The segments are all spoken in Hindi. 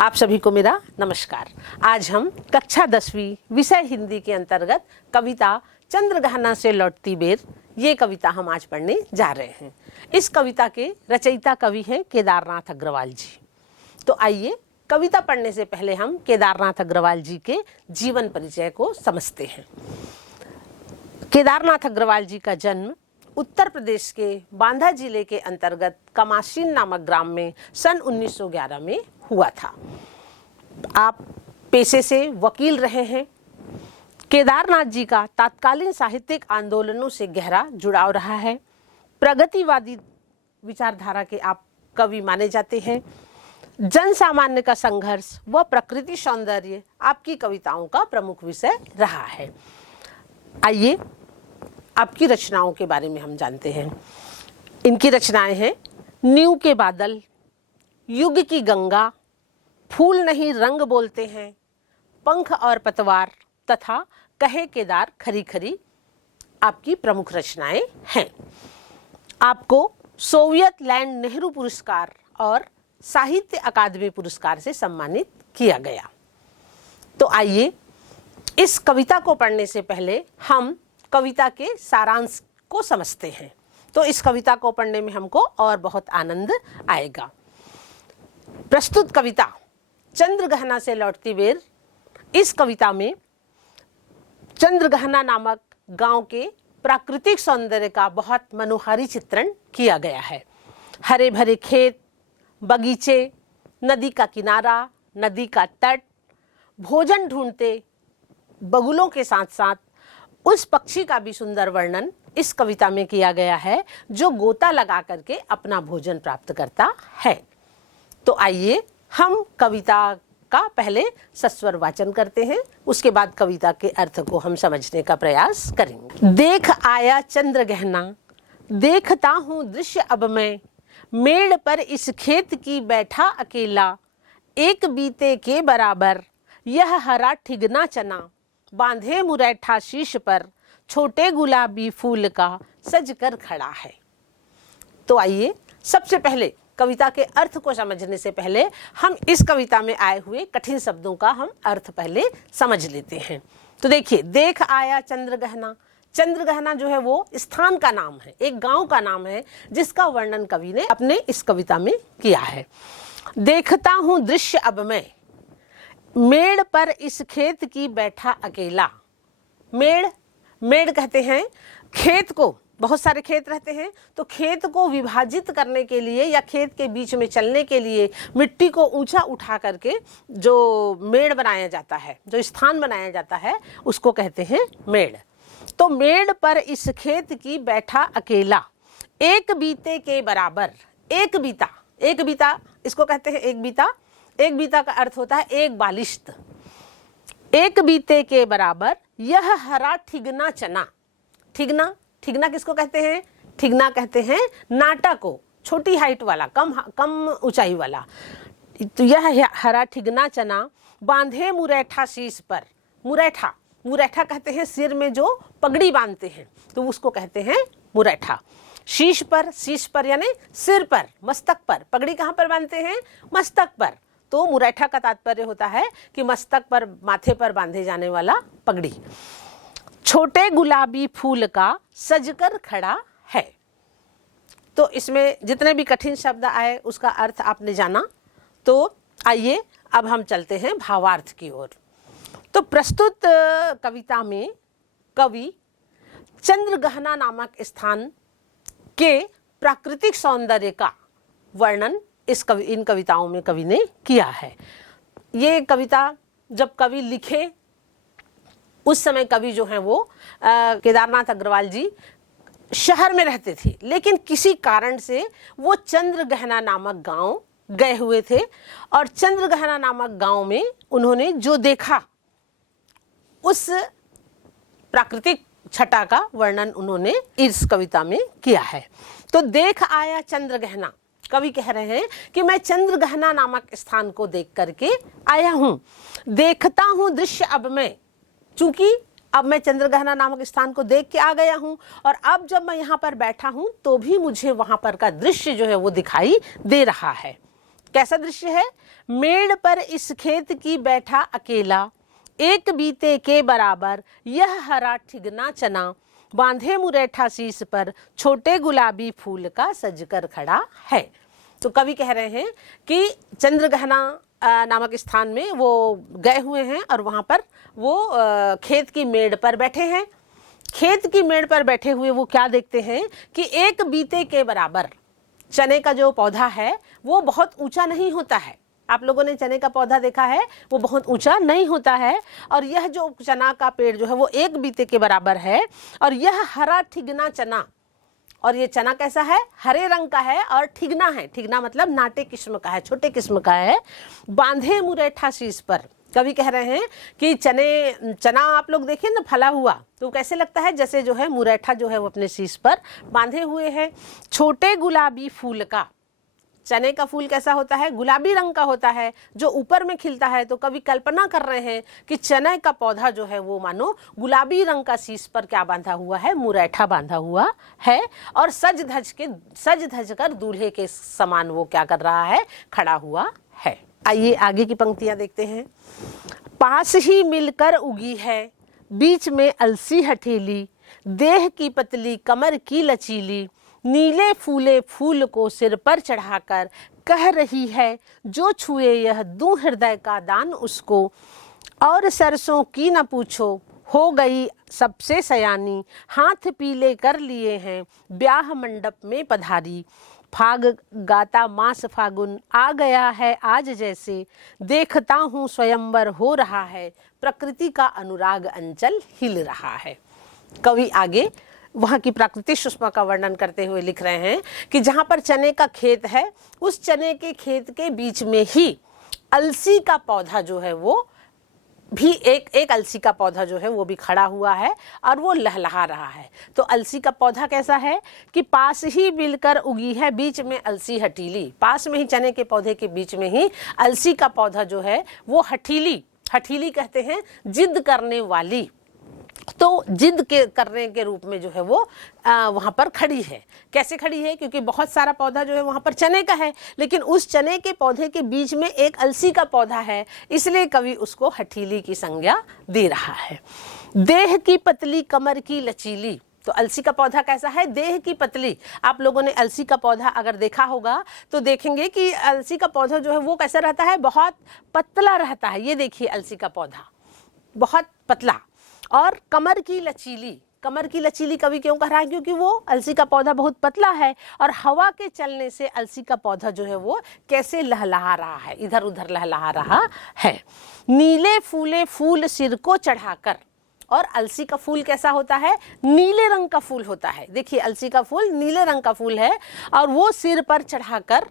आप सभी को मेरा नमस्कार। आज हम कक्षा 10वीं विषय हिंदी के अंतर्गत कविता चंद्रग्रहण से लौटती बेर ये कविता हम आज पढ़ने जा रहे हैं। इस कविता के रचयिता कवि हैं केदारनाथ अग्रवाल जी। तो आइए कविता पढ़ने से पहले हम केदारनाथ अग्रवाल जी के जीवन परिचय को समझते हैं। केदारनाथ अग्रवाल जी का जन्म उत्तर प्रदेश के बांदा जिले के अंतर्गत कमासीन नामक ग्राम में सन 1911 में हुआ था। आप पेशे से वकील रहे हैं। केदारनाथ जी का तत्कालीन साहित्यिक आंदोलनों से गहरा जुड़ाव रहा है। प्रगतिवादी विचारधारा के आप कवि माने जाते हैं। जन सामान्य का संघर्ष व प्रकृति सौंदर्य आपकी कविताओं का प्रमुख विषय रहा है। आइए आपकी रचनाओं के बारे में हम जानते हैं। इनकी रचनाएं हैं नींव के बादल, युग की गंगा, फूल नहीं रंग बोलते हैं, पंख और पतवार तथा कहे केदार खरी खरी आपकी प्रमुख रचनाएं हैं। आपको सोवियत लैंड नेहरू पुरस्कार और साहित्य अकादमी पुरस्कार से सम्मानित किया गया। तो आइए इस कविता को पढ़ने से पहले हम कविता के सारांश को समझते हैं। तो इस कविता को पढ़ने में हमको और बहुत आनंद आएगा। प्रस्तुत कविता चंद्रग्रहण से लौटती बेर, इस कविता में चंद्रग्रहण नामक गांव के प्राकृतिक सौंदर्य का बहुत मनोहारी चित्रण किया गया है। हरे भरे खेत, बगीचे, नदी का किनारा, नदी का तट, भोजन ढूंढते बगुलों के साथ साथ उस पक्षी का भी सुंदर वर्णन इस कविता में किया गया है जो गोता लगा करके अपना भोजन प्राप्त करता है। तो आइए हम कविता का पहले सस्वर वाचन करते हैं, उसके बाद कविता के अर्थ को हम समझने का प्रयास करेंगे। देख आया चंद्रग्रहण, देखता हूँ दृश्य अब मैं, मेड़ पर इस खेत की बैठा अकेला, एक बीते के बराबर यह हरा ठिगना चना, बांधे मुरैठा शीश पर छोटे गुलाबी फूल का सज कर खड़ा है। तो आइए सबसे पहले कविता के अर्थ को समझने से पहले हम इस कविता में आए हुए कठिन शब्दों का हम अर्थ पहले समझ लेते हैं। तो देखिए, देख आया चंद्रग्रहण, चंद्रग्रहण जो है वो स्थान का नाम है, एक गांव का नाम है जिसका वर्णन कवि ने अपने इस कविता में किया है। देखता हूँ दृश्य अब मैं, मेड़ पर इस खेत की बैठा अकेला। मेड़ कहते हैं खेत को, बहुत सारे खेत रहते हैं तो खेत को विभाजित करने के लिए या खेत के बीच में चलने के लिए मिट्टी को ऊंचा उठा करके जो मेड़ बनाया जाता है, जो स्थान बनाया जाता है, उसको कहते हैं मेड़। तो मेड़ पर इस खेत की बैठा अकेला, एक बीते के बराबर, एक बीता इसको कहते हैं एक बीता। एक बीता का अर्थ होता है एक बालिश्त। एक बीते के बराबर यह हरा ठिगना चना। ठिगना किसको कहते हैं? ठिगना कहते हैं नाटा को, छोटी हाइट वाला, कम ऊंचाई वाला। तो यह हरा ठिगना चना बांधे मुरैठा शीश पर। मुरैठा कहते हैं सिर में जो पगड़ी बांधते हैं, तो उसको कहते हैं मुरैठा। शीश पर यानी सिर पर, मस्तक पर। पगड़ी कहाँ पर बांधते हैं? मस्तक पर। तो मुरैठा का तात्पर्य होता है कि मस्तक पर, माथे पर बांधे जाने वाला पगड़ी। छोटे गुलाबी फूल का सजकर खड़ा है। तो इसमें जितने भी कठिन शब्द आए उसका अर्थ आपने जाना। तो आइए अब हम चलते हैं भावार्थ की ओर। तो प्रस्तुत कविता में कवि चंद्रग्रहण नामक स्थान के प्राकृतिक सौंदर्य का वर्णन इन कविताओं में कवि ने किया है। ये कविता जब कवि लिखे उस समय कवि जो हैं वो केदारनाथ अग्रवाल जी शहर में रहते थे, लेकिन किसी कारण से वो चंद्रग्रहण नामक गांव गए हुए थे और चंद्रग्रहण नामक गांव में उन्होंने जो देखा उस प्राकृतिक छटा का वर्णन उन्होंने इस कविता में किया है। तो देख आया चंद्रग्रहण, कवि कह रहे हैं कि मैं चंद्रग्रहण नामक स्थान को देख करके आया हूं। देखता हूं दृश्य अब मैं, चूंकि अब मैं चंद्रग्रहण नामक स्थान को देख के आ गया हूं और अब जब मैं यहाँ पर बैठा हूं तो भी मुझे वहां पर का दृश्य जो है वो दिखाई दे रहा है। कैसा दृश्य है? मेड़ पर इस खेत की बैठा अकेला, एक बीते के बराबर यह हरा ठिगना चना, बांधे मुरैठा शीश पर छोटे गुलाबी फूल का सजकर खड़ा है। तो कवि कह रहे हैं कि चंद्रगहना नामक स्थान में वो गए हुए हैं और वहाँ पर वो खेत की मेड़ पर बैठे हैं। खेत की मेड़ पर बैठे हुए वो क्या देखते हैं कि एक बीते के बराबर चने का जो पौधा है वो बहुत ऊंचा नहीं होता है। आप लोगों ने चने का पौधा देखा है, वो बहुत ऊंचा नहीं होता है। और यह जो चना का पेड़ जो है वो एक बीते के बराबर है और यह हरा ठिगना चना, और ये चना कैसा है? हरे रंग का है और ठिगना है। ठिगना मतलब नाटे किस्म का है, छोटे किस्म का है। बांधे मुरैठा शीश पर, कवि कह रहे हैं कि चना आप लोग देखिए ना फला हुआ, तो कैसे लगता है? जैसे जो है मुरैठा जो है वो अपने शीश पर बांधे हुए हैं। छोटे गुलाबी फूल का, चने का फूल कैसा होता है? गुलाबी रंग का होता है जो ऊपर में खिलता है। तो कवि कल्पना कर रहे हैं कि चने का पौधा जो है वो मानो गुलाबी रंग का शीश पर क्या बांधा हुआ है? मुरैठा बांधा हुआ है। और सज धज कर दूल्हे के समान वो क्या कर रहा है? खड़ा हुआ है। आइए आगे की पंक्तियां देखते हैं। पास ही मिलकर उगी है, बीच में अलसी हठेली, देह की पतली कमर की लचीली, नीले फूले फूल को सिर पर चढ़ाकर कह रही है जो छुए यह दूं हृदय का दान उसको, और सरसों की न पूछो हो गई सबसे सयानी, हाथ पीले कर लिए हैं ब्याह मंडप में पधारी, फाग गाता मास फागुन आ गया है आज जैसे, देखता हूँ स्वयंवर हो रहा है, प्रकृति का अनुराग अंचल हिल रहा है। कवि आगे वहाँ की प्राकृतिक सुषमा का वर्णन करते हुए लिख रहे हैं कि जहाँ पर चने का खेत है, उस चने के खेत के बीच में ही अलसी का पौधा जो है वो भी एक अलसी का पौधा जो है वो भी खड़ा हुआ है और वो लहलहा रहा है। तो अलसी का पौधा कैसा है कि पास ही मिलकर उगी है, बीच में अलसी हठीली, पास में ही चने के पौधे के बीच में ही अलसी का पौधा जो है वो हठीली कहते हैं जिद करने वाली। तो जिद के करने के रूप में जो है वो वहाँ पर खड़ी है। कैसे खड़ी है? क्योंकि बहुत सारा पौधा जो है वहाँ पर चने का है, लेकिन उस चने के पौधे के बीच में एक अलसी का पौधा है, इसलिए कवि उसको हठीली की संज्ञा दे रहा है। देह की पतली कमर की लचीली, तो अलसी का पौधा कैसा है? देह की पतली। आप लोगों ने अलसी का पौधा अगर देखा होगा तो देखेंगे कि अलसी का पौधा जो है वो कैसा रहता है? बहुत पतला रहता है। ये देखिए अलसी का पौधा बहुत पतला। और कमर की लचीली कवि क्यों कह रहा है? क्योंकि वो अलसी का पौधा बहुत पतला है और हवा के चलने से अलसी का पौधा जो है वो कैसे लहलहा रहा है, इधर उधर लहलहा रहा है। नीले फूले फूल सिर को चढ़ाकर, और अलसी का फूल कैसा होता है? नीले रंग का फूल होता है। देखिए अलसी का फूल नीले रंग का फूल है और वो सिर पर चढ़ाकर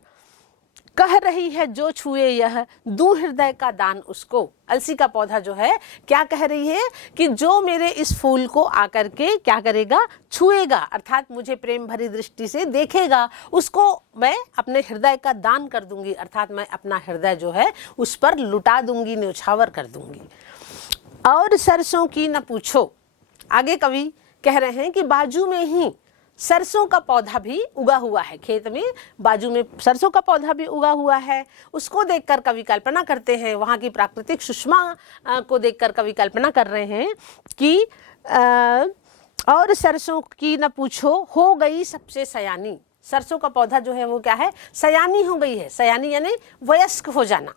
कह रही है जो छुए यह दूं हृदय का दान उसको। अलसी का पौधा जो है क्या कह रही है कि जो मेरे इस फूल को आकर के क्या करेगा? छुएगा, अर्थात मुझे प्रेम भरी दृष्टि से देखेगा, उसको मैं अपने हृदय का दान कर दूंगी, अर्थात मैं अपना हृदय जो है उस पर लुटा दूंगी, न्यौछावर कर दूंगी। और सरसों की न पूछो, आगे कवि कह रहे हैं कि बाजू में ही सरसों का पौधा भी उगा हुआ है, खेत में बाजू में सरसों का पौधा भी उगा हुआ है। उसको देखकर कवि कल्पना करते हैं, वहाँ की प्राकृतिक सुषमा को देखकर कवि कल्पना कर रहे हैं कि और सरसों की न पूछो हो गई सबसे सयानी। सरसों का पौधा जो है वो क्या है? सयानी हो गई है। सयानी यानी वयस्क हो जाना।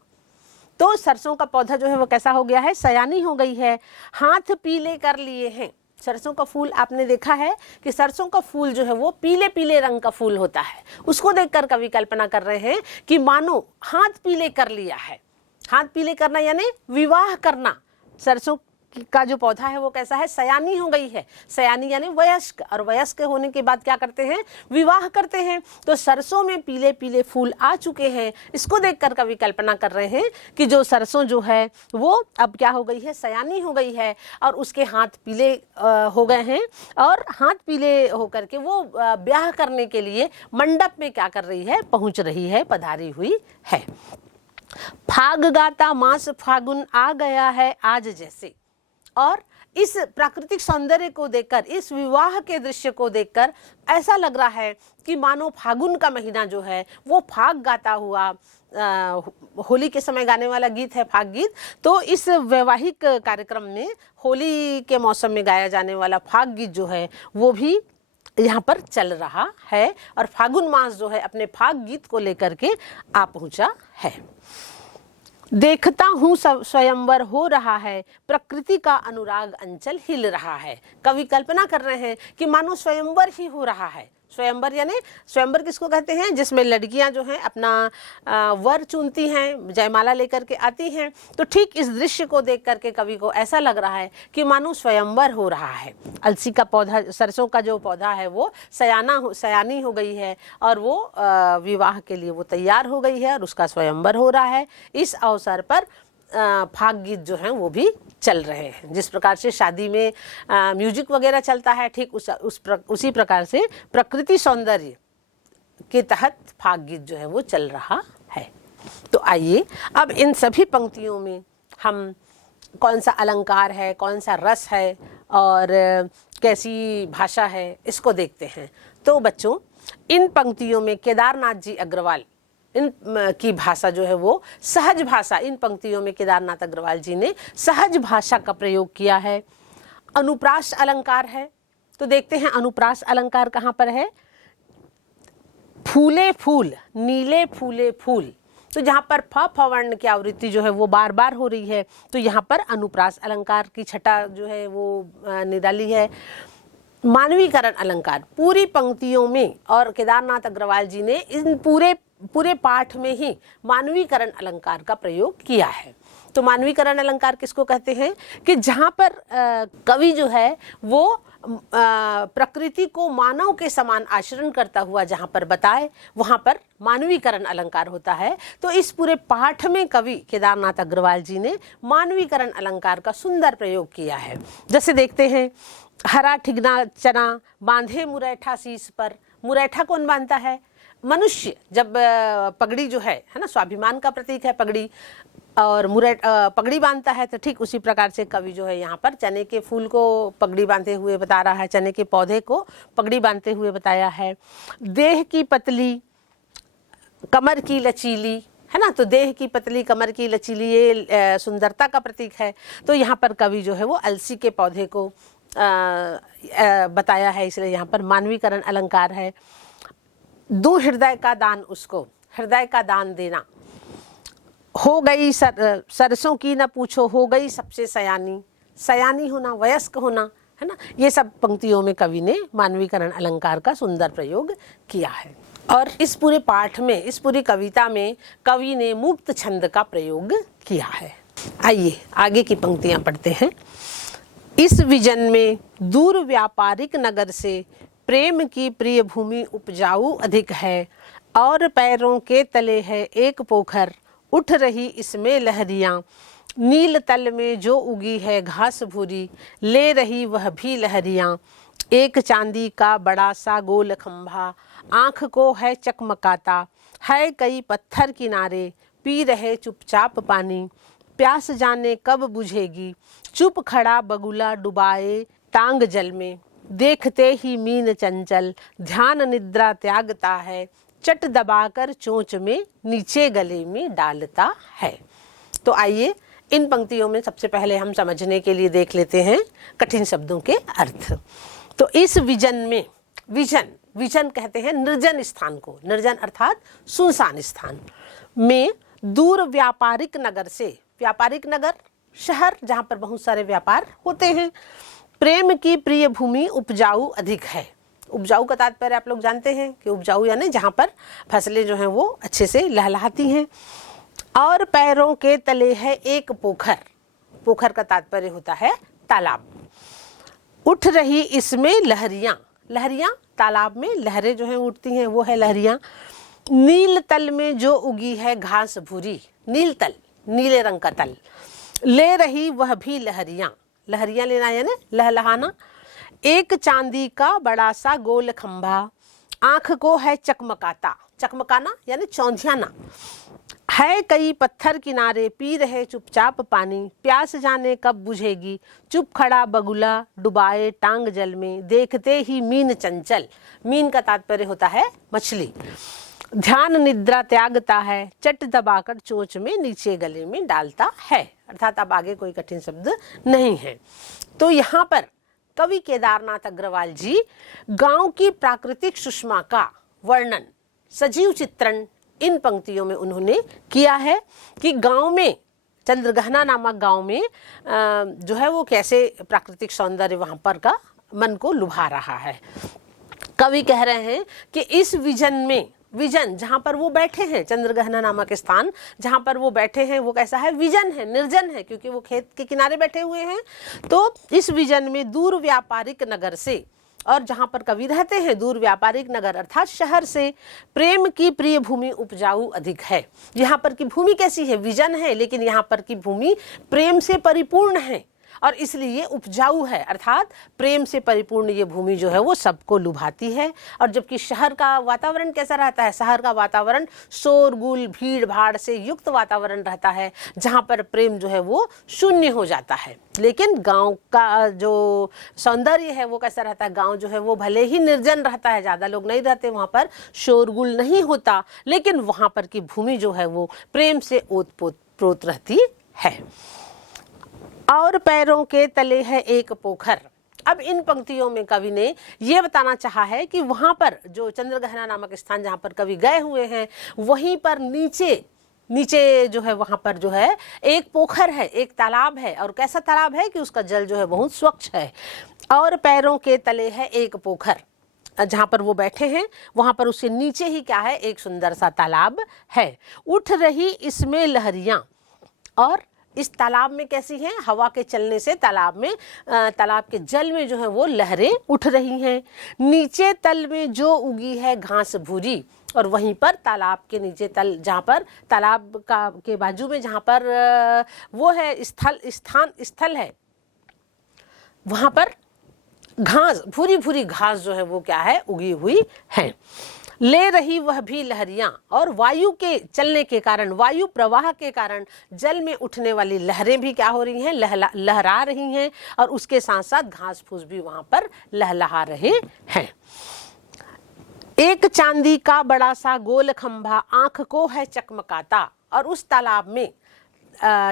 तो सरसों का पौधा जो है वो कैसा हो गया है? सयानी हो गई है। हाथ पीले कर लिए हैं। सरसों का फूल आपने देखा है कि सरसों का फूल जो है वो पीले पीले रंग का फूल होता है। उसको देखकर कवि कल्पना कर रहे हैं कि मानो हाथ पीले कर लिया है। हाथ पीले करना यानी विवाह करना। सरसों का जो पौधा है वो कैसा है? सयानी हो गई है। सयानी यानी वयस्क, और वयस्क होने के बाद क्या करते हैं? विवाह करते हैं। तो सरसों में पीले पीले फूल आ चुके हैं। इसको देखकर कवि कल्पना कर रहे हैं कि जो सरसों जो है वो अब क्या हो गई है? सयानी हो गई है और उसके हाथ पीले हो गए हैं, और हाथ पीले होकर के वो ब्याह करने के लिए मंडप में क्या कर रही है? पहुंच रही है, पधारी हुई है। फाग गाता मास फागुन आ गया है आज जैसे, और इस प्राकृतिक सौंदर्य को देखकर, इस विवाह के दृश्य को देखकर ऐसा लग रहा है कि मानो फागुन का महीना जो है वो फाग गाता हुआ, होली के समय गाने वाला गीत है फाग गीत, तो इस वैवाहिक कार्यक्रम में होली के मौसम में गाया जाने वाला फाग गीत जो है वो भी यहाँ पर चल रहा है, और फागुन मास जो है अपने फाग गीत को लेकर के आ पहुँचा है। देखता हूँ सब स्वयंवर हो रहा है, प्रकृति का अनुराग अंचल हिल रहा है। कवि कल्पना कर रहे हैं कि मानो स्वयंवर ही हो रहा है। स्वयंवर यानी स्वयंवर किसको कहते हैं, जिसमें लड़कियां जो हैं अपना वर चुनती हैं, जयमाला लेकर के आती हैं। तो ठीक इस दृश्य को देख करके कवि को ऐसा लग रहा है कि मानो स्वयंवर हो रहा है। अलसी का पौधा, सरसों का जो पौधा है वो सयानी हो गई है और वो विवाह के लिए वो तैयार हो गई है और उसका स्वयंवर हो रहा है। इस अवसर पर फाग गीत जो हैं वो भी चल रहे हैं। जिस प्रकार से शादी में म्यूजिक वगैरह चलता है, ठीक उसी प्रकार से प्रकृति सौंदर्य के तहत फाग गीत जो है वो चल रहा है। तो आइए अब इन सभी पंक्तियों में हम कौन सा अलंकार है, कौन सा रस है और कैसी भाषा है, इसको देखते हैं। तो बच्चों, इन पंक्तियों में केदारनाथ जी अग्रवाल इन की भाषा जो है वो सहज भाषा, इन पंक्तियों में केदारनाथ अग्रवाल जी ने सहज भाषा का प्रयोग किया है। अनुप्रास अलंकार है, तो देखते हैं अनुप्रास अलंकार कहाँ पर है। फूले फूल, नीले फूले फूल, तो जहाँ पर फ वर्ण की आवृत्ति जो है वो बार बार हो रही है, तो यहाँ पर अनुप्रास अलंकार की छटा जो है वो निराली है। मानवीकरण अलंकार पूरी पंक्तियों में, और केदारनाथ अग्रवाल जी ने इन पूरे पाठ में ही मानवीकरण अलंकार का प्रयोग किया है। तो मानवीकरण अलंकार किसको कहते हैं कि जहाँ पर कवि जो है वो प्रकृति को मानव के समान आचरण करता हुआ जहाँ पर बताए, वहाँ पर मानवीकरण अलंकार होता है। तो इस पूरे पाठ में कवि केदारनाथ अग्रवाल जी ने मानवीकरण अलंकार का सुंदर प्रयोग किया है। जैसे देखते हैं, हरा ठिगना चना बांधे मुरैठा शीश पर। मुरैठा कौन बांधता है? मनुष्य। जब पगड़ी जो है ना, स्वाभिमान का प्रतीक है पगड़ी, और पगड़ी बांधता है, तो ठीक उसी प्रकार से कवि जो है यहाँ पर चने के फूल को पगड़ी बांधे हुए बता रहा है, चने के पौधे को पगड़ी बांधते हुए बताया है। देह की पतली कमर की लचीली, है ना, तो देह की पतली कमर की लचीली ये सुंदरता का प्रतीक है। तो यहाँ पर कवि जो है वो अलसी के पौधे को बताया है, इसलिए यहाँ पर मानवीकरण अलंकार है। दो हृदय का दान उसको, हृदय का दान देना। हो गई सरसों की न पूछो, हो गई सबसे सयानी। सयानी होना, वयस्क होना, है ना, ये सब पंक्तियों में कवि ने मानवीकरण अलंकार का सुंदर प्रयोग किया है। और इस पूरे पाठ में, इस पूरी कविता में कवि ने मुक्त छंद का प्रयोग किया है। आइए आगे की पंक्तियां पढ़ते हैं। इस विजन में दूर व्यापारिक नगर से प्रेम की प्रिय भूमि उपजाऊ अधिक है, और पैरों के तले है एक पोखर, उठ रही इसमें लहरियां। नील तल में जो उगी है घास भूरी, ले रही वह भी लहरियां। एक चांदी का बड़ा सा गोल खंभा, आँख को है चकमकाता। है कई पत्थर किनारे, पी रहे चुपचाप पानी। प्यास जाने कब बुझेगी, चुप खड़ा बगुला डुबाए टांग जल में। देखते ही मीन चंचल, ध्यान निद्रा त्यागता है। चट दबाकर चोंच में नीचे गले में डालता है। तो आइए इन पंक्तियों में सबसे पहले हम समझने के लिए देख लेते हैं कठिन शब्दों के अर्थ। तो इस विजन में, विजन कहते हैं निर्जन स्थान को, निर्जन अर्थात सुनसान स्थान में, दूर व्यापारिक नगर से, व्यापारिक नगर शहर जहाँ पर बहुत सारे व्यापार होते हैं। प्रेम की प्रिय भूमि उपजाऊ अधिक है। उपजाऊ का तात्पर्य आप लोग जानते हैं कि उपजाऊ यानी जहाँ पर फसलें जो हैं वो अच्छे से लहलहाती हैं। और पैरों के तले है एक पोखर, पोखर का तात्पर्य होता है तालाब। उठ रही इसमें लहरियां, लहरियां तालाब में लहरें जो हैं उठती हैं वो है लहरियां। नील तल में जो उगी है घास भूरी, नील तल नीले रंग का तल, ले रही वह भी लहरियां, लहरियां लेना यानी लहलहाना। एक चांदी का बड़ा सा गोल खंभा, आंख को है चकमकाता, चकमकाना यानी चौंधियाना। है कई पत्थर किनारे पी रहे चुपचाप पानी, प्यास जाने कब बुझेगी, चुप खड़ा बगुला डुबाए टांग जल में, देखते ही मीन चंचल। मीन का तात्पर्य होता है मछली। ध्यान निद्रा त्यागता है, चट दबाकर चोंच में नीचे गले में डालता है। अर्थात अब आगे कोई कठिन शब्द नहीं है। तो यहाँ पर कवि केदारनाथ अग्रवाल जी गांव की प्राकृतिक सुषमा का वर्णन, सजीव चित्रण इन पंक्तियों में उन्होंने किया है कि गांव में, चंद्रगहना नामक गांव में जो है वो कैसे प्राकृतिक सौंदर्य वहां पर का मन को लुभा रहा है। कवि कह रहे हैं कि इस विजन में, विजन जहां पर वो बैठे हैं, चंद्रगहना नामक स्थान जहां पर वो बैठे हैं वो कैसा है, विजन है, निर्जन है, क्योंकि वो खेत के किनारे बैठे हुए हैं। तो इस विजन में दूर व्यापारिक नगर से, और जहां पर कवि रहते हैं दूर व्यापारिक नगर अर्थात शहर से, प्रेम की प्रिय भूमि उपजाऊ अधिक है। यहाँ पर की भूमि कैसी है, विजन है, लेकिन यहाँ पर की भूमि प्रेम से परिपूर्ण है और इसलिए उपजाऊ है, अर्थात प्रेम से परिपूर्ण ये भूमि जो है वो सबको लुभाती है। और जबकि शहर का वातावरण कैसा रहता है, शहर का वातावरण शोरगुल भीड़ भाड़ से युक्त वातावरण रहता है, जहाँ पर प्रेम जो है वो शून्य हो जाता है। लेकिन गांव का जो सौंदर्य है वो कैसा रहता है, गांव जो है वो भले ही निर्जन रहता है, ज़्यादा लोग नहीं रहते, वहाँ पर शोरगुल नहीं होता, लेकिन वहाँ पर की भूमि जो है वो प्रेम से ओतप्रोत रहती है। और पैरों के तले है एक पोखर। अब इन पंक्तियों में कवि ने ये बताना चाहा है कि वहाँ पर जो चंद्रगहना नामक स्थान जहाँ पर कवि गए हुए हैं, वहीं पर नीचे जो है वहाँ पर जो है एक पोखर है, एक तालाब है। और कैसा तालाब है कि उसका जल जो है बहुत स्वच्छ है। और पैरों के तले है एक पोखर, जहाँ पर वो बैठे हैं वहाँ पर उससे नीचे ही क्या है, एक सुंदर सा तालाब है। उठ रही इसमें लहरियाँ, और इस तालाब में कैसी हैं, हवा के चलने से तालाब में, तालाब के जल में जो है वो लहरें उठ रही हैं। नीचे तल में जो उगी है घास भूरी, और वहीं पर तालाब के नीचे तल, जहाँ पर तालाब का के बाजू में जहाँ पर वो है स्थल है, वहाँ पर घास, भूरी भूरी घास जो है वो क्या है, उगी हुई है। ले रही वह भी लहरियां, और वायु के चलने के कारण, वायु प्रवाह के कारण जल में उठने वाली लहरें भी क्या हो रही हैं, लहरा रही हैं, और उसके साथ साथ घास फूस भी वहां पर लहलहा रहे हैं। एक चांदी का बड़ा सा गोल खंभा आंख को है चकमकाता, और उस तालाब में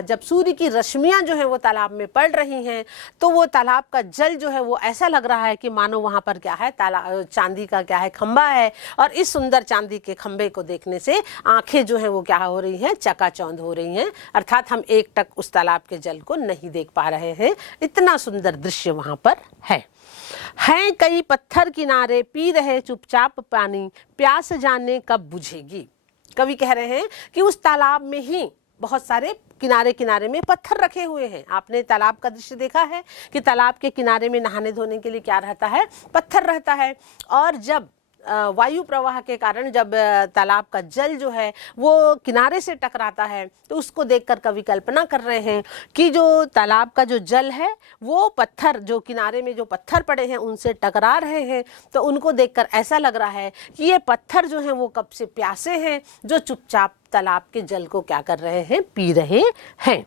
जब सूर्य की रश्मियां जो है वो तालाब में पड़ रही हैं, तो वो तालाब का जल जो है वो ऐसा लग रहा है कि मानो वहाँ पर क्या है, चांदी का क्या है, खंबा है। और इस सुंदर चांदी के खंबे को देखने से आंखें जो हैं वो क्या हो रही हैं, चकाचौंध हो रही हैं, अर्थात हम एक टक उस तालाब के जल को नहीं देख पा रहे हैं, इतना सुंदर दृश्य वहाँ पर है। हैं कई पत्थर किनारे पी रहे चुपचाप पानी, प्यास जाने कब बुझेगी। कवि कह रहे हैं कि उस तालाब में ही बहुत सारे किनारे किनारे में पत्थर रखे हुए हैं। आपने तालाब का दृश्य देखा है कि तालाब के किनारे में नहाने धोने के लिए क्या रहता है, पत्थर रहता है। और जब वायु प्रवाह के कारण जब तालाब का जल जो है वो किनारे से टकराता है, तो उसको देखकर कवि कल्पना कर रहे हैं कि जो तालाब का जो जल है वो पत्थर, जो किनारे में जो पत्थर पड़े हैं उनसे टकरा रहे हैं। तो उनको देखकर ऐसा लग रहा है कि ये पत्थर जो हैं वो कब से प्यासे हैं, जो चुपचाप तालाब के जल को क्या कर रहे हैं, पी रहे हैं।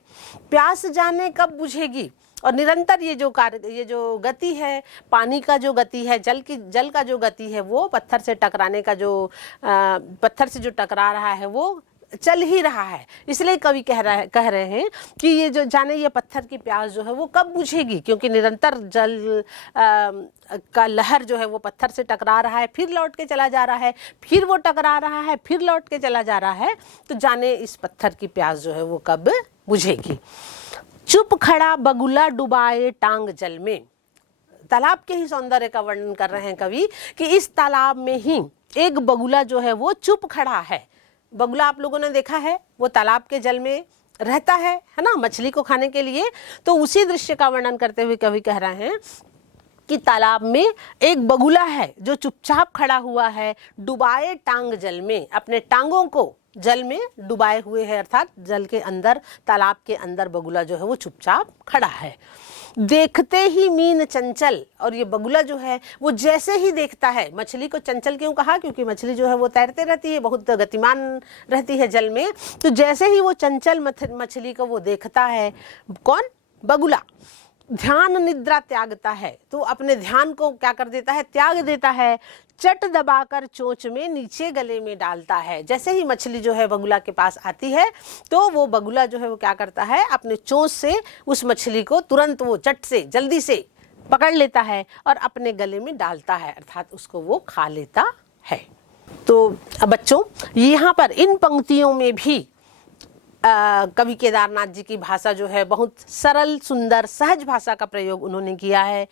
प्यास जाने कब बुझेगी। और निरंतर ये जो गति है, पानी का जो गति है, जल का जो गति है, वो पत्थर से टकराने का पत्थर से जो टकरा रहा है वो चल ही रहा है। इसलिए कवि कह रहे हैं कि ये जो जाने ये पत्थर की प्यास जो है वो कब बुझेगी, क्योंकि निरंतर जल का लहर जो है वो पत्थर से टकरा रहा है, फिर लौट के चला जा रहा है, फिर वो टकरा रहा है, फिर लौट के चला जा रहा है। तो जाने इस पत्थर की प्यास जो है वो कब बुझेगी। चुप खड़ा बगुला डुबाए टांग जल में। तालाब के ही सौंदर्य का वर्णन कर रहे हैं कवि कि इस तालाब में ही एक बगुला जो है वो चुप खड़ा है। बगुला आप लोगों ने देखा है, वो तालाब के जल में रहता है ना, मछली को खाने के लिए। तो उसी दृश्य का वर्णन करते हुए कवि कह रहे हैं कि तालाब में एक बगुला है जो चुपचाप खड़ा हुआ है, डुबाए टांग जल में, अपने टांगों को जल में डुबाए हुए है, अर्थात जल के अंदर, तालाब के अंदर बगुला जो है वो चुपचाप खड़ा है। देखते ही मीन चंचल, और ये बगुला जो है वो जैसे ही देखता है, मछली को चंचल क्यों कहा, क्योंकि मछली जो है वो तैरते रहती है, बहुत गतिमान रहती है जल में, तो जैसे ही वो चंचल मछली को वो देखता है, कौन, बगुला, ध्यान निद्रा त्यागता है, तो अपने ध्यान को क्या कर देता है, त्याग देता है, चट दबाकर चोंच में नीचे गले में डालता है। जैसे ही मछली जो है बगुला के पास आती है तो वो बगुला जो है वो क्या करता है, अपने चोंच से उस मछली को तुरंत वो चट से जल्दी से पकड़ लेता है और अपने गले में डालता है, अर्थात उसको वो खा लेता है। तो अब बच्चों, यहाँ पर इन पंक्तियों में भी कवि केदारनाथ जी की भाषा जो है बहुत सरल, सुंदर, सहज भाषा का प्रयोग उन्होंने किया है।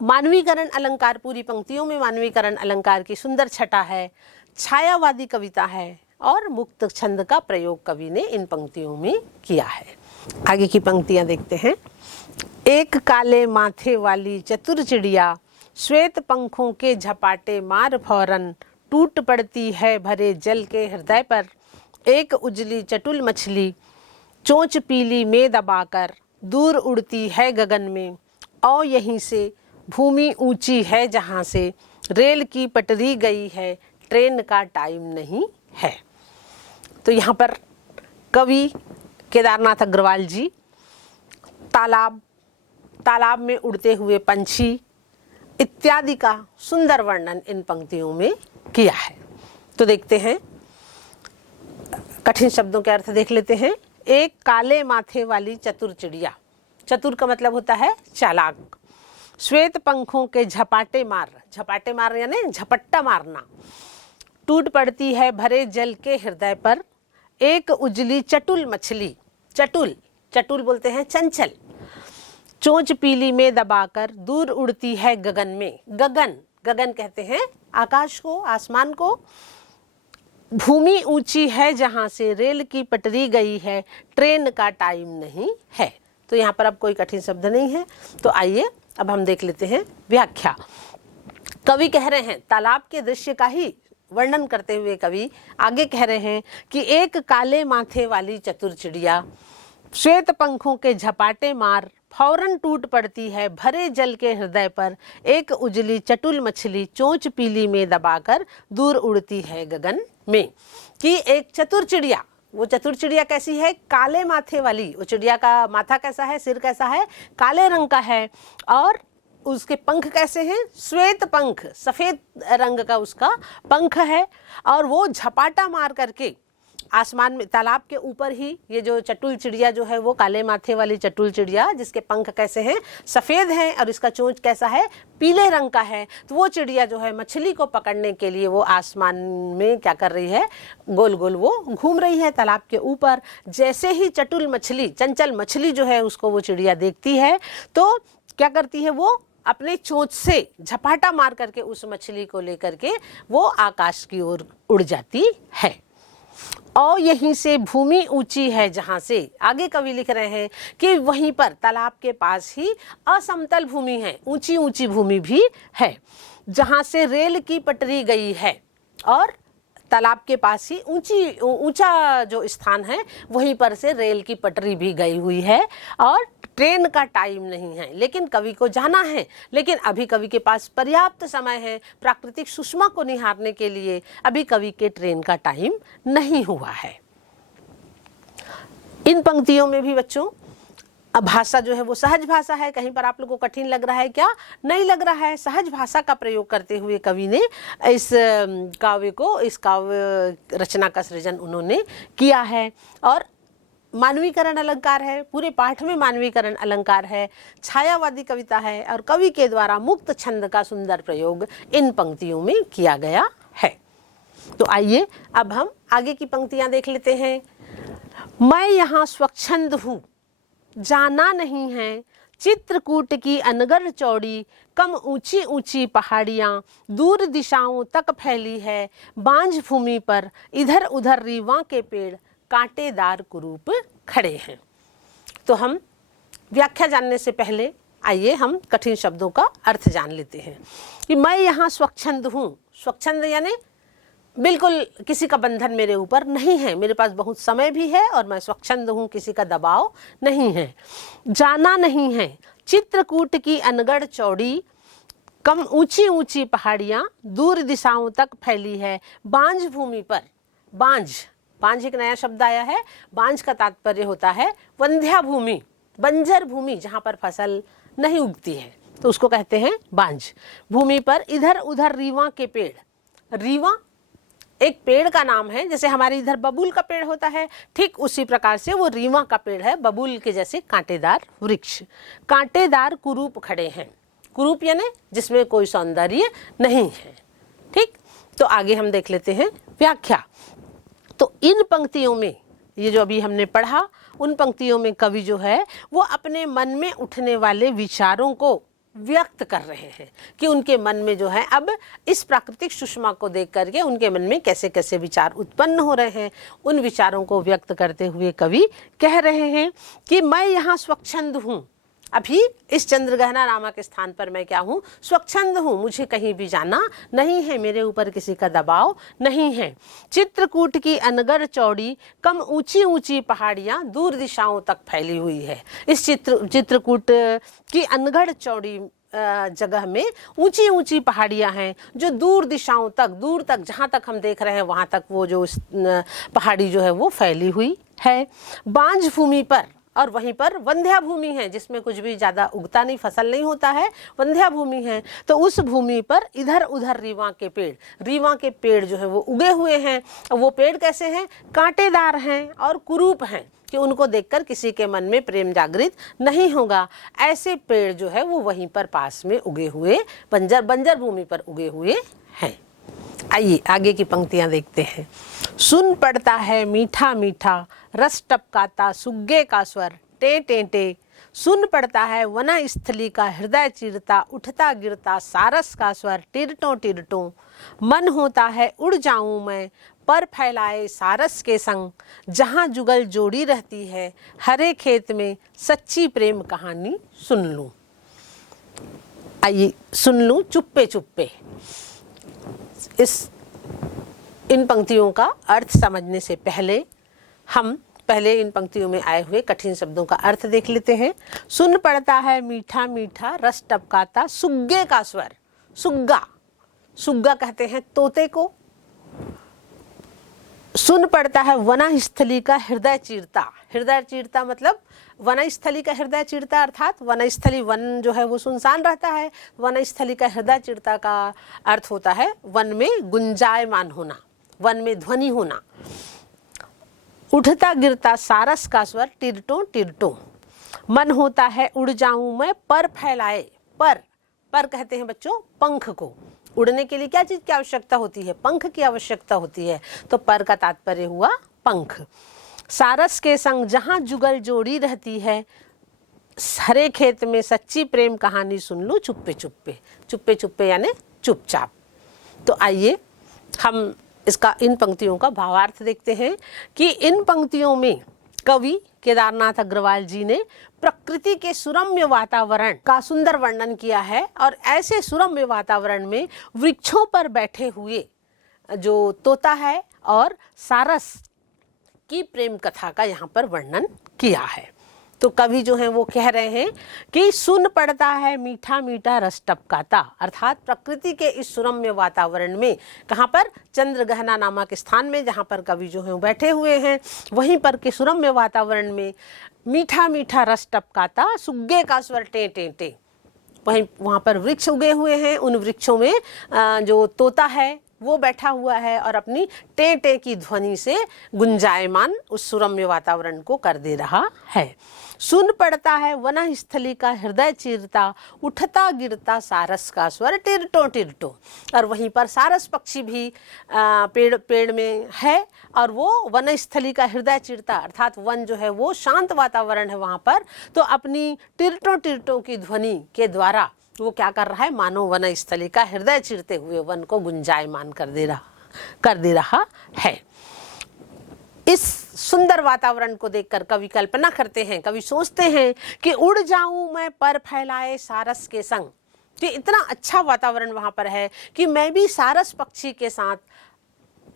मानवीकरण अलंकार, पूरी पंक्तियों में मानवीकरण अलंकार की सुंदर छटा है, छायावादी कविता है और मुक्त छंद का प्रयोग कवि ने इन पंक्तियों में किया है। आगे की पंक्तियां देखते हैं। एक काले माथे वाली चतुर चिड़िया, श्वेत पंखों के झपाटे मार फौरन, टूट पड़ती है भरे जल के हृदय पर, एक उजली चटुल मछली, चोंच पीली में दबाकर, दूर उड़ती है गगन में, और यहीं से भूमि ऊंची है जहाँ से, रेल की पटरी गई है, ट्रेन का टाइम नहीं है। तो यहाँ पर कवि केदारनाथ अग्रवाल जी तालाब में उड़ते हुए पंछी इत्यादि का सुंदर वर्णन इन पंक्तियों में किया है। तो देखते हैं, कठिन शब्दों के अर्थ देख लेते हैं। एक काले माथे वाली चतुर चिड़िया, चतुर का मतलब होता है चालाक। श्वेत पंखों के झपाटे मार यानी झपट्टा मारना, टूट पड़ती है भरे जल के हृदय पर, एक उजली चटुल मछली, चटुल बोलते हैं चंचल, चोंच पीली में दबाकर, दूर उड़ती है गगन में, गगन कहते हैं आकाश को, आसमान को, भूमि ऊंची है जहां से, रेल की पटरी गई है, ट्रेन का टाइम नहीं है। तो यहाँ पर अब कोई कठिन शब्द नहीं है। तो आइए अब हम देख लेते हैं व्याख्या। कवि कह रहे हैं, तालाब के दृश्य का ही वर्णन करते हुए कवि आगे कह रहे हैं कि एक काले माथे वाली चतुर चिड़िया, श्वेत पंखों के झपाटे मार फौरन टूट पड़ती है भरे जल के हृदय पर, एक उजली चटुल मछली, चोंच पीली में दबाकर, दूर उड़ती है गगन में। कि एक चतुर चिड़िया, वो चतुर चिड़िया कैसी है, काले माथे वाली, वो चिड़िया का माथा कैसा है, सिर कैसा है, काले रंग का है, और उसके पंख कैसे हैं, श्वेत पंख, सफेद रंग का उसका पंख है, और वो झपाटा मार करके आसमान में, तालाब के ऊपर ही ये जो चटुल चिड़िया जो है, वो काले माथे वाली चटुल चिड़िया जिसके पंख कैसे हैं, सफ़ेद हैं, और इसका चोंच कैसा है, पीले रंग का है। तो वो चिड़िया जो है मछली को पकड़ने के लिए वो आसमान में क्या कर रही है, गोल गोल वो घूम रही है तालाब के ऊपर। जैसे ही चटुल मछली, चंचल मछली जो है, उसको वो चिड़िया देखती है तो क्या करती है, वो अपने चोंच से झपाटा मार करके उस मछली को लेकर के वो आकाश की ओर उड़ जाती है। और यहीं से भूमि ऊंची है जहां से, आगे कवि लिख रहे हैं कि वहीं पर तालाब के पास ही असमतल भूमि है, ऊंची ऊंची भूमि भी है, जहां से रेल की पटरी गई है, और तालाब के पास ही ऊंचा जो स्थान है वहीं पर से रेल की पटरी भी गई हुई है, और ट्रेन का टाइम नहीं है। लेकिन कवि को जाना है, लेकिन अभी कवि के पास पर्याप्त समय है प्राकृतिक सुषमा को निहारने के लिए, अभी कवि के ट्रेन का टाइम नहीं हुआ है। इन पंक्तियों में भी बच्चों अब भाषा जो है वो सहज भाषा है। कहीं पर आप लोगों को कठिन लग रहा है क्या? नहीं लग रहा है। सहज भाषा का प्रयोग करते हुए कवि ने इस काव्य रचना का सृजन उन्होंने किया है। और मानवीकरण अलंकार है, पूरे पाठ में मानवीकरण अलंकार है, छायावादी कविता है, और कवि के द्वारा मुक्त छंद का सुंदर प्रयोग इन पंक्तियों में किया गया है। तो आइए अब हम आगे की पंक्तियां देख लेते हैं। मैं यहाँ स्वच्छंद हूँ, जाना नहीं है चित्रकूट की अनगर चौड़ी, कम ऊंची ऊंची पहाड़ियाँ दूर दिशाओं तक फैली है, बांझ भूमि पर इधर उधर रीवां के पेड़ कांटेदार कुरूप खड़े हैं। तो हम व्याख्या जानने से पहले आइए हम कठिन शब्दों का अर्थ जान लेते हैं कि मैं यहाँ स्वच्छंद हूँ। स्वच्छंद यानी बिल्कुल किसी का बंधन मेरे ऊपर नहीं है, मेरे पास बहुत समय भी है और मैं स्वच्छंद हूँ, किसी का दबाव नहीं है। जाना नहीं है, चित्रकूट की अनगढ़ चौड़ी, कम ऊंची ऊंची पहाड़ियाँ दूर दिशाओं तक फैली है। बांझ भूमि पर, बांझ एक नया शब्द आया है। बांझ का तात्पर्य होता है वंध्या भूमि, बंजर भूमि जहाँ पर फसल नहीं उगती है, तो उसको कहते हैं बांझ भूमि पर इधर उधर रीवा के पेड़। रीवा एक पेड़ का नाम है, जैसे हमारे इधर बबूल का पेड़ होता है, ठीक उसी प्रकार से वो रीवा का पेड़ है, बबूल के जैसे कांटेदार वृक्ष। कांटेदार कुरूप खड़े हैं, कुरूप यानी जिसमें कोई सौंदर्य नहीं है। ठीक, तो आगे हम देख लेते हैं व्याख्या। तो इन पंक्तियों में, ये जो अभी हमने पढ़ा, उन पंक्तियों में कवि जो है वो अपने मन में उठने वाले विचारों को व्यक्त कर रहे हैं कि उनके मन में जो है अब इस प्राकृतिक सुषमा को देख करके उनके मन में कैसे कैसे विचार उत्पन्न हो रहे हैं। उन विचारों को व्यक्त करते हुए कवि कह रहे हैं कि मैं यहाँ स्वच्छंद हूँ। अभी इस चंद्रगहना रामा के स्थान पर मैं क्या हूँ? स्वच्छंद हूँ, मुझे कहीं भी जाना नहीं है, मेरे ऊपर किसी का दबाव नहीं है। चित्रकूट की अनगढ़ चौड़ी, कम ऊंची ऊंची पहाड़ियाँ दूर दिशाओं तक फैली हुई है। इस चित्रकूट की अनगढ़ चौड़ी जगह में ऊंची ऊंची पहाड़ियाँ हैं जो दूर दिशाओं तक, दूर तक जहाँ तक हम देख रहे हैं वहाँ तक वो जो पहाड़ी जो है वो फैली हुई है। बांझ भूमि पर, और वहीं पर वंध्या भूमि है जिसमें कुछ भी ज़्यादा उगता नहीं, फसल नहीं होता है, वंध्या भूमि है। तो उस भूमि पर इधर उधर रीवा के पेड़, रीवा के पेड़ जो है वो उगे हुए हैं। और वो पेड़ कैसे हैं? कांटेदार हैं और कुरूप हैं कि उनको देखकर किसी के मन में प्रेम जागृत नहीं होगा। ऐसे पेड़ जो है वो वहीं पर पास में उगे हुए, बंजर भूमि पर उगे हुए हैं। आइए आगे की पंक्तियां देखते हैं। सुन पड़ता है मीठा मीठा, रस टपकाता सुग्गे का स्वर, टे टे टे। सुन पड़ता है वना स्थली का हृदय चीरता, उठता गिरता सारस का स्वर, टिरटों टिरटों। मन होता है उड़ जाऊं मैं, पर फैलाए सारस के संग, जहाँ जुगल जोड़ी रहती है, हरे खेत में सच्ची प्रेम कहानी सुन लूं। आइए सुन लूं चुप्पे चुप्पे। इन पंक्तियों का अर्थ समझने से पहले हम पहले इन पंक्तियों में आए हुए कठिन शब्दों का अर्थ देख लेते हैं। सुन पड़ता है मीठा मीठा, रस टपकाता सुग्गे का स्वर। सुग्गा, सुग्गा कहते हैं तोते को। सुन पड़ता है वनस्थली का हृदय चीरता। हृदय चीरता मतलब वनस्थली का हृदय चीरता, अर्थात वनस्थली, वन जो है वो सुनसान रहता है। वनस्थली का हृदय चीरता का अर्थ होता है वन में गुंजायमान होना, वन में ध्वनि होना। उठता गिरता सारस का स्वर, टिरटों टिरटों। मन होता है उड़ जाऊं मैं, पर फैलाए। पर कहते हैं बच्चों पंख को। उड़ने के लिए क्या चीज की आवश्यकता होती है? पंख की आवश्यकता होती है। तो पर का तात्पर्य हुआ पंख। सारस के संग जहां जुगल जोड़ी रहती है, हरे खेत में सच्ची प्रेम कहानी सुन लूं चुप्पे चुप्पे। चुप्पे चुप्पे यानी चुपचाप। तो आइए हम इसका, इन पंक्तियों का भावार्थ देखते हैं कि इन पंक्तियों में कवि केदारनाथ अग्रवाल जी ने प्रकृति के सुरम्य वातावरण का सुंदर वर्णन किया है। और ऐसे सुरम्य वातावरण में वृक्षों पर बैठे हुए जो तोता है और सारस की प्रेम कथा का यहाँ पर वर्णन किया है। तो कवि जो हैं वो कह रहे हैं कि सुन पड़ता है मीठा मीठा रस टपकाता, अर्थात प्रकृति के इस सुरम्य वातावरण में, कहाँ पर? चंद्रगहना नामक स्थान में जहाँ पर कवि जो हैं बैठे हुए हैं, वहीं पर के सुरम्य वातावरण में मीठा मीठा रस टपकाता सुग्गे का स्वर, टे टे टे। वहाँ पर वृक्ष उगे हुए हैं, उन वृक्षों में जो तोता है वो बैठा हुआ है और अपनी टे टे की ध्वनि से गुंजायमान उस सुरम्य वातावरण को कर दे रहा है। सुन पड़ता है वनस्थली का हृदय चीरता, उठता गिरता सारस का स्वर, टिरटों टिरटों। और वहीं पर सारस पक्षी भी पेड़ में है और वो वनस्थली का हृदय चीरता, अर्थात वन जो है वो शांत वातावरण है वहाँ पर, तो अपनी टिरटों टिरटों की ध्वनि के द्वारा वो क्या कर रहा है? मानो वनस्थली का हृदय चीरते हुए वन को गुंजायमान कर दे रहा है। इस सुंदर वातावरण को देखकर कवि कल्पना करते हैं, कवि सोचते हैं कि उड़ जाऊं मैं पर फैलाए सारस के संग। कि इतना अच्छा वातावरण वहां पर है कि मैं भी सारस पक्षी के साथ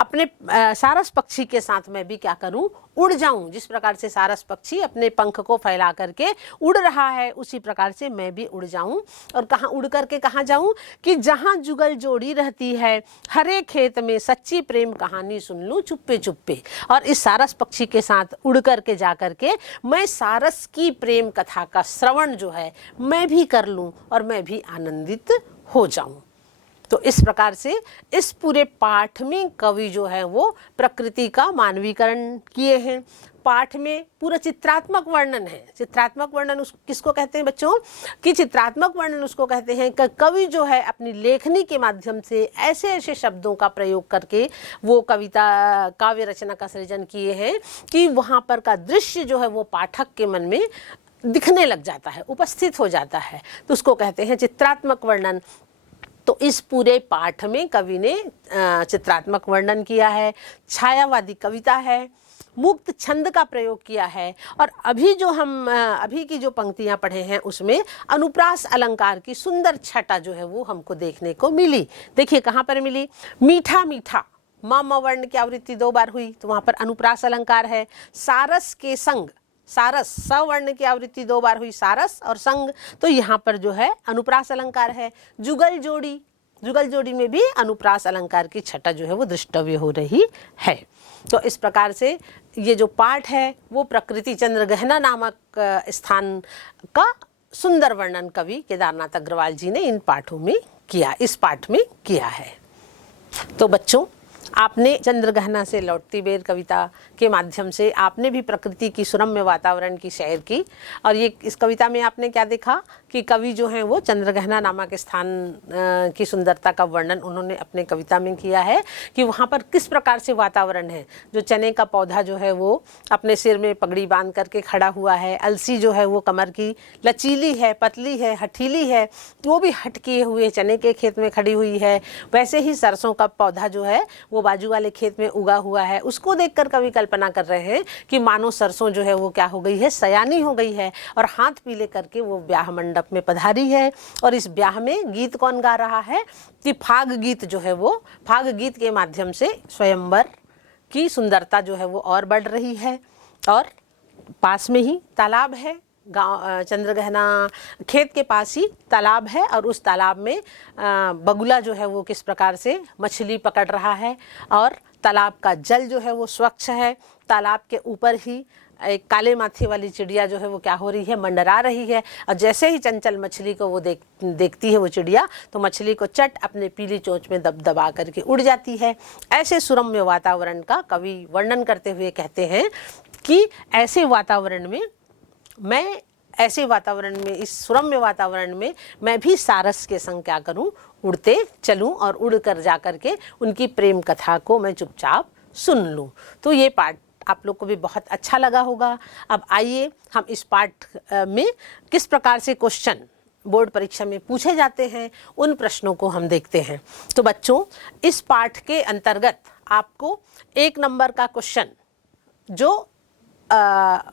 सारस पक्षी के साथ मैं भी क्या करूं, उड़ जाऊं। जिस प्रकार से सारस पक्षी अपने पंख को फैला करके उड़ रहा है, उसी प्रकार से मैं भी उड़ जाऊं। और कहाँ उड़ करके कहाँ जाऊं कि जहां जुगल जोड़ी रहती है, हरे खेत में सच्ची प्रेम कहानी सुन लूं चुप्पे चुप्पे। और इस सारस पक्षी के साथ उड़ करके जा करके मैं सारस की प्रेम कथा का श्रवण जो है मैं भी कर लूं और मैं भी आनंदित हो जाऊं। तो इस प्रकार से इस पूरे पाठ में कवि जो है वो प्रकृति का मानवीकरण किए हैं। पाठ में पूरा चित्रात्मक वर्णन है। चित्रात्मक वर्णन किसको कहते हैं बच्चों? कि चित्रात्मक वर्णन उसको कहते हैं कि कवि जो है अपनी लेखनी के माध्यम से ऐसे ऐसे शब्दों का प्रयोग करके वो कविता काव्य रचना का सृजन किए हैं कि वहाँ पर का दृश्य जो है वो पाठक के मन में दिखने लग जाता है, उपस्थित हो जाता है। तो उसको कहते हैं चित्रात्मक वर्णन। तो इस पूरे पाठ में कवि ने चित्रात्मक वर्णन किया है, छायावादी कविता है, मुक्त छंद का प्रयोग किया है। और अभी जो हम अभी की जो पंक्तियां पढ़े हैं उसमें अनुप्रास अलंकार की सुंदर छटा जो है वो हमको देखने को मिली। देखिए कहाँ पर मिली? मीठा मीठा म वर्ण की आवृत्ति 2 बार हुई, तो वहाँ पर अनुप्रास अलंकार है। सारस के संग, सारस सवर्ण की आवृत्ति 2 बार हुई, सारस और संग, तो यहाँ पर जो है अनुप्रास अलंकार है। जुगल जोड़ी, जुगल जोड़ी में भी अनुप्रास अलंकार की छटा जो है वो दृष्टव्य हो रही है। तो इस प्रकार से ये जो पाठ है वो प्रकृति चंद्रगहना नामक स्थान का सुंदर वर्णन कवि केदारनाथ अग्रवाल जी ने इन पाठों में किया, इस पाठ में किया है। तो बच्चों, आपने चंद्रगहना से लौटती बेर कविता के माध्यम से आपने भी प्रकृति की सुरम्य वातावरण की सैर की। और ये इस कविता में आपने क्या देखा कि कवि जो हैं वो चंद्रगहना नामक स्थान की सुंदरता का वर्णन उन्होंने अपने कविता में किया है कि वहाँ पर किस प्रकार से वातावरण है। जो चने का पौधा जो है वो अपने सिर में पगड़ी बांध करके खड़ा हुआ है, अलसी जो है वो कमर की लचीली है, पतली है, हठीली है, वो भी हट किए हुए चने के खेत में खड़ी हुई है। वैसे ही सरसों का पौधा जो है वो बाजू वाले खेत में उगा हुआ है। उसको देखकर कवि कल्पना कर रहे हैं कि मानो सरसों जो है वो क्या हो गई है, सयानी हो गई है और हाथ पीले करके वो ब्याह मंडप में पधारी है। और इस ब्याह में गीत कौन गा रहा है कि फाग गीत जो है वो, फाग गीत के माध्यम से स्वयंवर की सुंदरता जो है वो और बढ़ रही है। और पास में ही तालाब है, गाँव चंद्रगहना खेत के पास ही तालाब है और उस तालाब में बगुला जो है वो किस प्रकार से मछली पकड़ रहा है। और तालाब का जल जो है वो स्वच्छ है। तालाब के ऊपर ही एक काले माथे वाली चिड़िया जो है वो क्या हो रही है, मंडरा रही है। और जैसे ही चंचल मछली को वो देखती है वो चिड़िया, तो मछली को चट अपने पीली चोंच में दबा करके उड़ जाती है। ऐसे सुरम्य वातावरण का कवि वर्णन करते हुए कहते हैं कि ऐसे वातावरण में इस सुरम्य वातावरण में मैं भी सारस के संग क्या करूं, उड़ते चलूं और उड़ कर जा करके उनकी प्रेम कथा को मैं चुपचाप सुन लूं। तो ये पाठ आप लोग को भी बहुत अच्छा लगा होगा। अब आइए हम इस पाठ में किस प्रकार से क्वेश्चन बोर्ड परीक्षा में पूछे जाते हैं उन प्रश्नों को हम देखते हैं। तो बच्चों, इस पाठ के अंतर्गत आपको 1 नंबर का क्वेश्चन जो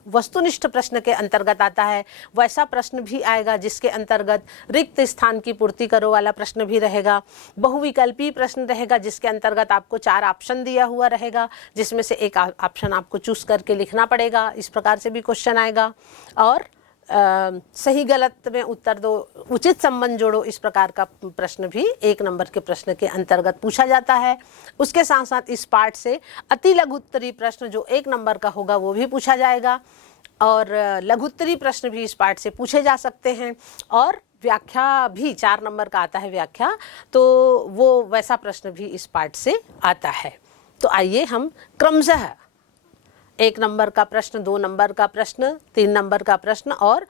वस्तुनिष्ठ प्रश्न के अंतर्गत आता है वैसा प्रश्न भी आएगा, जिसके अंतर्गत रिक्त स्थान की पूर्ति करो वाला प्रश्न भी रहेगा। बहुविकल्पी प्रश्न रहेगा जिसके अंतर्गत आपको 4 ऑप्शन दिया हुआ रहेगा, जिसमें से एक ऑप्शन आपको चूज करके लिखना पड़ेगा। इस प्रकार से भी क्वेश्चन आएगा। और सही गलत में उत्तर दो, उचित संबंध जोड़ो, इस प्रकार का प्रश्न भी 1 नंबर के प्रश्न के अंतर्गत पूछा जाता है। उसके साथ साथ इस पाठ से अति लघुत्तरी प्रश्न जो 1 नंबर का होगा वो भी पूछा जाएगा। और लघुत्तरी प्रश्न भी इस पाठ से पूछे जा सकते हैं। और व्याख्या भी 4 नंबर का आता है व्याख्या, तो वो वैसा प्रश्न भी इस पाठ से आता है। तो आइए हम क्रमशः 1 नंबर का प्रश्न, 2 नंबर का प्रश्न, 3 नंबर का प्रश्न और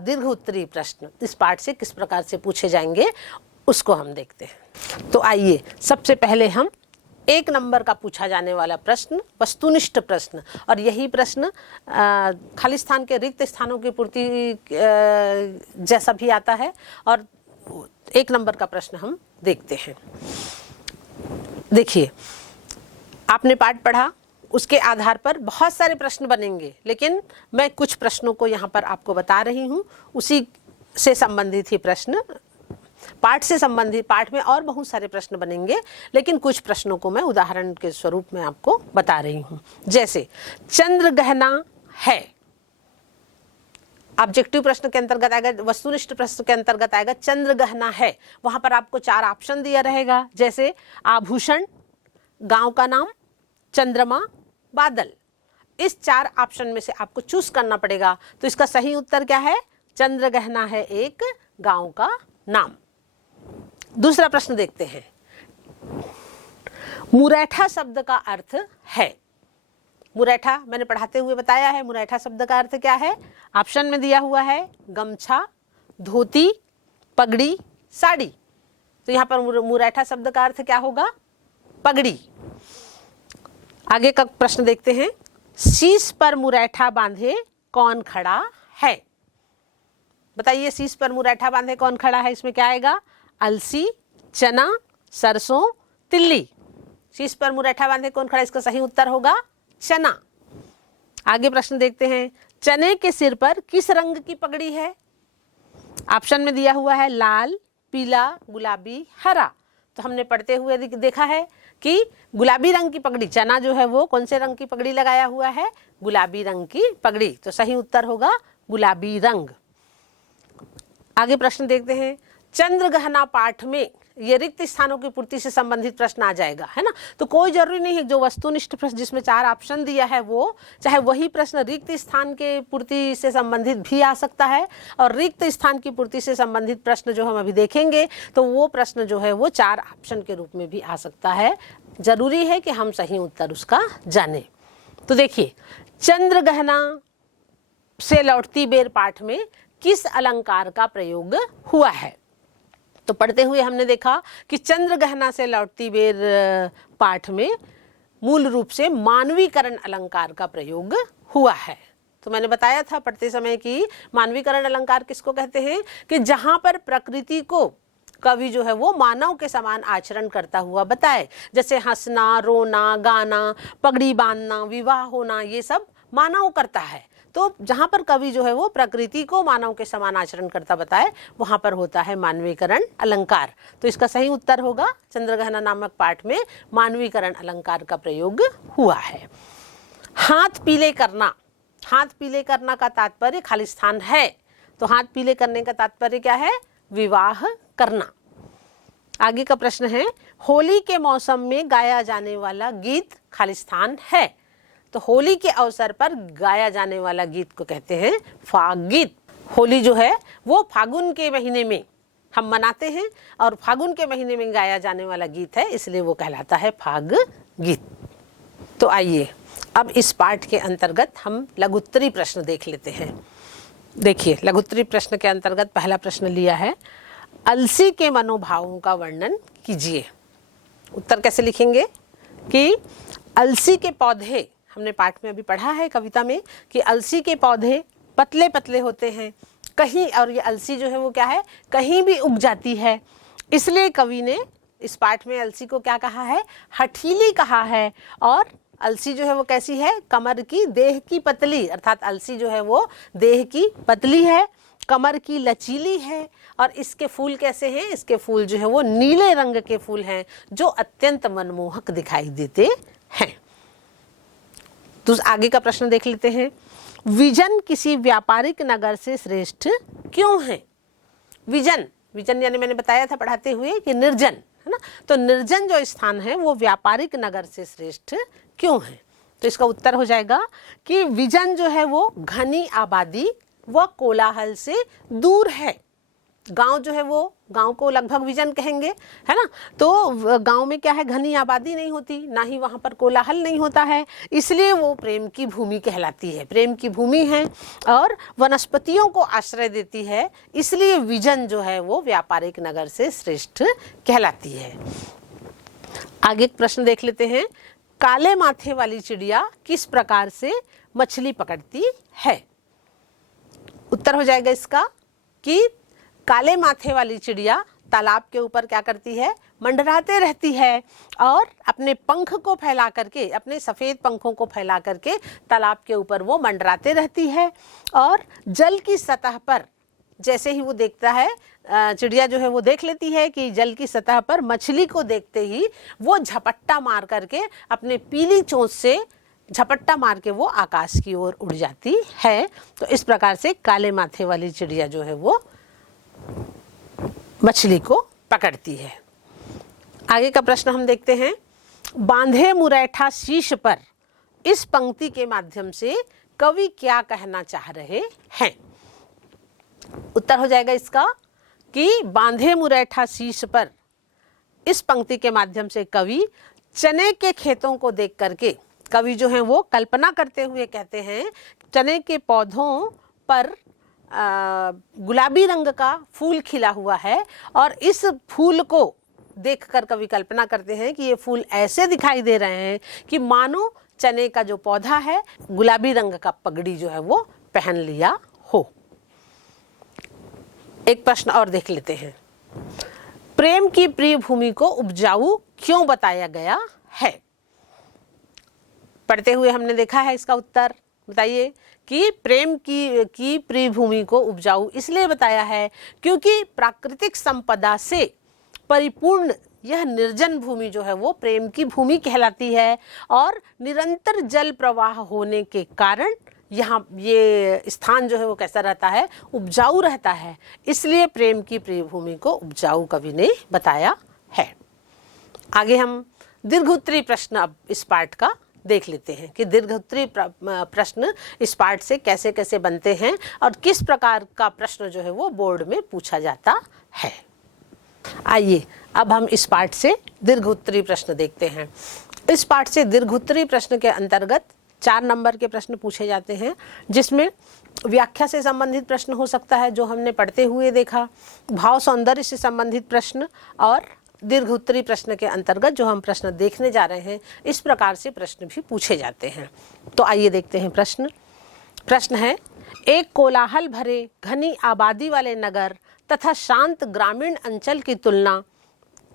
दीर्घ उत्तरी प्रश्न इस पाठ से किस प्रकार से पूछे जाएंगे उसको हम देखते हैं। तो आइए सबसे पहले हम 1 नंबर का पूछा जाने वाला प्रश्न, वस्तुनिष्ठ प्रश्न, और यही प्रश्न खाली स्थान के रिक्त स्थानों की पूर्ति जैसा भी आता है। और 1 नंबर का प्रश्न हम देखते हैं। देखिए, आपने पाठ पढ़ा उसके आधार पर बहुत सारे प्रश्न बनेंगे, लेकिन मैं कुछ प्रश्नों को यहाँ पर आपको बता रही हूँ। उसी से संबंधित ही प्रश्न, पाठ से संबंधित, पाठ में और बहुत सारे प्रश्न बनेंगे, लेकिन कुछ प्रश्नों को मैं उदाहरण के स्वरूप में आपको बता रही हूँ। जैसे चंद्र गहना है, ऑब्जेक्टिव प्रश्न के अंतर्गत आएगा, वस्तुनिष्ठ प्रश्न के अंतर्गत आएगा। चंद्र गहना है, वहां पर आपको 4 ऑप्शन दिया रहेगा, जैसे आभूषण, गांव का नाम, चंद्रमा, बादल। इस 4 ऑप्शन में से आपको चूज करना पड़ेगा। तो इसका सही उत्तर क्या है? चंद्र गहना है एक गांव का नाम। दूसरा प्रश्न देखते हैं। मुरैठा शब्द का अर्थ है। मुरैठा मैंने पढ़ाते हुए बताया है, मुरैठा शब्द का अर्थ क्या है? ऑप्शन में दिया हुआ है गमछा, धोती, पगड़ी, साड़ी। तो यहाँ पर मुरैठा शब्द का अर्थ क्या होगा? पगड़ी। आगे का प्रश्न देखते हैं। शीश पर मुरैठा बांधे कौन खड़ा है? बताइए, शीश पर मुरैठा बांधे कौन खड़ा है? इसमें क्या आएगा? अलसी, चना, सरसों, तिल्ली। शीश पर मुरैठा बांधे कौन खड़ा? इसका सही उत्तर होगा चना। आगे प्रश्न देखते हैं। चने के सिर पर किस रंग की पगड़ी है? ऑप्शन में दिया हुआ है लाल, पीला, गुलाबी, हरा। तो हमने पढ़ते हुए देखा है कि गुलाबी रंग की पगड़ी, चना जो है वो कौन से रंग की पगड़ी लगाया हुआ है? गुलाबी रंग की पगड़ी। तो सही उत्तर होगा गुलाबी रंग। आगे प्रश्न देखते हैं। चंद्र गहना पाठ में ये रिक्त स्थानों की पूर्ति से संबंधित प्रश्न आ जाएगा, है ना। तो कोई जरूरी नहीं है, जो वस्तुनिष्ठ प्रश्न जिसमें 4 ऑप्शन दिया है वो, चाहे वही प्रश्न रिक्त स्थान के पूर्ति से संबंधित भी आ सकता है, और रिक्त स्थान की पूर्ति से संबंधित प्रश्न जो हम अभी देखेंगे तो वो प्रश्न जो है वो 4 ऑप्शन के रूप में भी आ सकता है। जरूरी है कि हम सही उत्तर उसका जाने। तो देखिए, चंद्र गहना से लौटती बेर पाठ में किस अलंकार का प्रयोग हुआ है? तो पढ़ते हुए हमने देखा कि चंद्र गहना से लौटती बेर पाठ में मूल रूप से मानवीकरण अलंकार का प्रयोग हुआ है। तो मैंने बताया था पढ़ते समय कि मानवीकरण अलंकार किसको कहते हैं? कि जहां पर प्रकृति को कवि जो है वो मानव के समान आचरण करता हुआ बताए, जैसे हंसना, रोना, गाना, पगड़ी बांधना, विवाह होना, ये सब मानव करता है। तो जहां पर कवि जो है वो प्रकृति को मानव के समान आचरण करता बताए, वहां पर होता है मानवीकरण अलंकार। तो इसका सही उत्तर होगा चंद्रगहना नामक पाठ में मानवीकरण अलंकार का प्रयोग हुआ है। हाथ पीले करना, हाथ पीले करना का तात्पर्य खाली स्थान है। तो हाथ पीले करने का तात्पर्य क्या है? विवाह करना। आगे का प्रश्न है। होली के मौसम में गाया जाने वाला गीत खाली स्थान है। तो होली के अवसर पर गाया जाने वाला गीत को कहते हैं फाग गीत। होली जो है वो फागुन के महीने में हम मनाते हैं, और फागुन के महीने में गाया जाने वाला गीत है, इसलिए वो कहलाता है फाग गीत। तो आइए अब इस पाठ के अंतर्गत हम लघुत्तरी प्रश्न देख लेते हैं। देखिए, लघुत्तरी प्रश्न के अंतर्गत पहला प्रश्न लिया है, अलसी के मनोभावों का वर्णन कीजिए। उत्तर कैसे लिखेंगे कि अलसी के पौधे, हमने पाठ में अभी पढ़ा है कविता में कि अलसी के पौधे पतले पतले होते हैं कहीं, और ये अलसी जो है वो क्या है? कहीं भी उग जाती है। इसलिए कवि ने इस पाठ में अलसी को क्या कहा है? हठीली कहा है। और अलसी जो है वो कैसी है? कमर की, देह की पतली, अर्थात अलसी जो है वो देह की पतली है, कमर की लचीली है। और इसके फूल कैसे हैं? इसके फूल जो है वो नीले रंग के फूल हैं, जो अत्यंत मनमोहक दिखाई देते हैं। तो आगे का प्रश्न देख लेते हैं। विजन किसी व्यापारिक नगर से श्रेष्ठ क्यों है? विजन, विजन यानी मैंने बताया था पढ़ाते हुए कि निर्जन, है ना। तो निर्जन जो स्थान है वो व्यापारिक नगर से श्रेष्ठ क्यों है? तो इसका उत्तर हो जाएगा कि विजन जो है वो घनी आबादी व कोलाहल से दूर है। गांव जो है वो, गांव को लगभग विजन कहेंगे, है ना। तो गांव में क्या है? घनी आबादी नहीं होती, ना ही वहां पर कोलाहल नहीं होता है, इसलिए वो प्रेम की भूमि कहलाती है। प्रेम की भूमि है और वनस्पतियों को आश्रय देती है, इसलिए विजन जो है वो व्यापारिक नगर से श्रेष्ठ कहलाती है। आगे एक प्रश्न देख लेते हैं। काले माथे वाली चिड़िया किस प्रकार से मछली पकड़ती है? उत्तर हो जाएगा इसका कि काले माथे वाली चिड़िया तालाब के ऊपर क्या करती है, मंडराते रहती है और अपने पंख को फैला करके, अपने सफ़ेद पंखों को फैला करके तालाब के ऊपर वो मंडराते रहती है। और जल की सतह पर जैसे ही वो देखता है, चिड़िया जो है वो देख लेती है कि जल की सतह पर मछली को देखते ही वो झपट्टा मार करके अपने पीली चोंच से झपट्टा मार के वो आकाश की ओर उड़ जाती है। तो इस प्रकार से काले माथे वाली चिड़िया जो है वो मछली को पकड़ती है। आगे का प्रश्न हम देखते हैं, बांधे मुरैठा शीश पर, इस पंक्ति के माध्यम से कवि क्या कहना चाह रहे हैं। उत्तर हो जाएगा इसका कि बांधे मुरैठा शीश पर, इस पंक्ति के माध्यम से कवि चने के खेतों को देख करके, कवि जो हैं वो कल्पना करते हुए कहते हैं चने के पौधों पर गुलाबी रंग का फूल खिला हुआ है और इस फूल को देखकर कवि कल्पना करते हैं कि ये फूल ऐसे दिखाई दे रहे हैं कि मानो चने का जो पौधा है गुलाबी रंग का पगड़ी जो है वो पहन लिया हो। एक प्रश्न और देख लेते हैं, प्रेम की प्रिय भूमि को उपजाऊ क्यों बताया गया है। पढ़ते हुए हमने देखा है इसका उत्तर, बताइए कि प्रेम की प्रिय भूमि को उपजाऊ इसलिए बताया है क्योंकि प्राकृतिक संपदा से परिपूर्ण यह निर्जन भूमि जो है वो प्रेम की भूमि कहलाती है और निरंतर जल प्रवाह होने के कारण यहाँ ये स्थान जो है वो कैसा रहता है, उपजाऊ रहता है। इसलिए प्रेम की प्रिय भूमि को उपजाऊ कवि ने बताया है। आगे हम दीर्घोत्तरी प्रश्न अब इस पाठ का देख लेते हैं कि दीर्घोत्तरी प्रश्न इस पाठ से कैसे कैसे बनते हैं और किस प्रकार का प्रश्न जो है वो बोर्ड में पूछा जाता है। आइए अब हम इस पाठ से दीर्घोत्तरी प्रश्न देखते हैं। इस पाठ से दीर्घोत्तरी प्रश्न के अंतर्गत 4 नंबर के प्रश्न पूछे जाते हैं, जिसमें व्याख्या से संबंधित प्रश्न हो सकता है जो हमने पढ़ते हुए देखा, भाव सौंदर्य से संबंधित प्रश्न और दीर्घोत्तरी प्रश्न के अंतर्गत जो हम प्रश्न देखने जा रहे हैं इस प्रकार से प्रश्न भी पूछे जाते हैं। तो आइए देखते हैं प्रश्न है, एक कोलाहल भरे घनी आबादी वाले नगर तथा शांत ग्रामीण अंचल की तुलना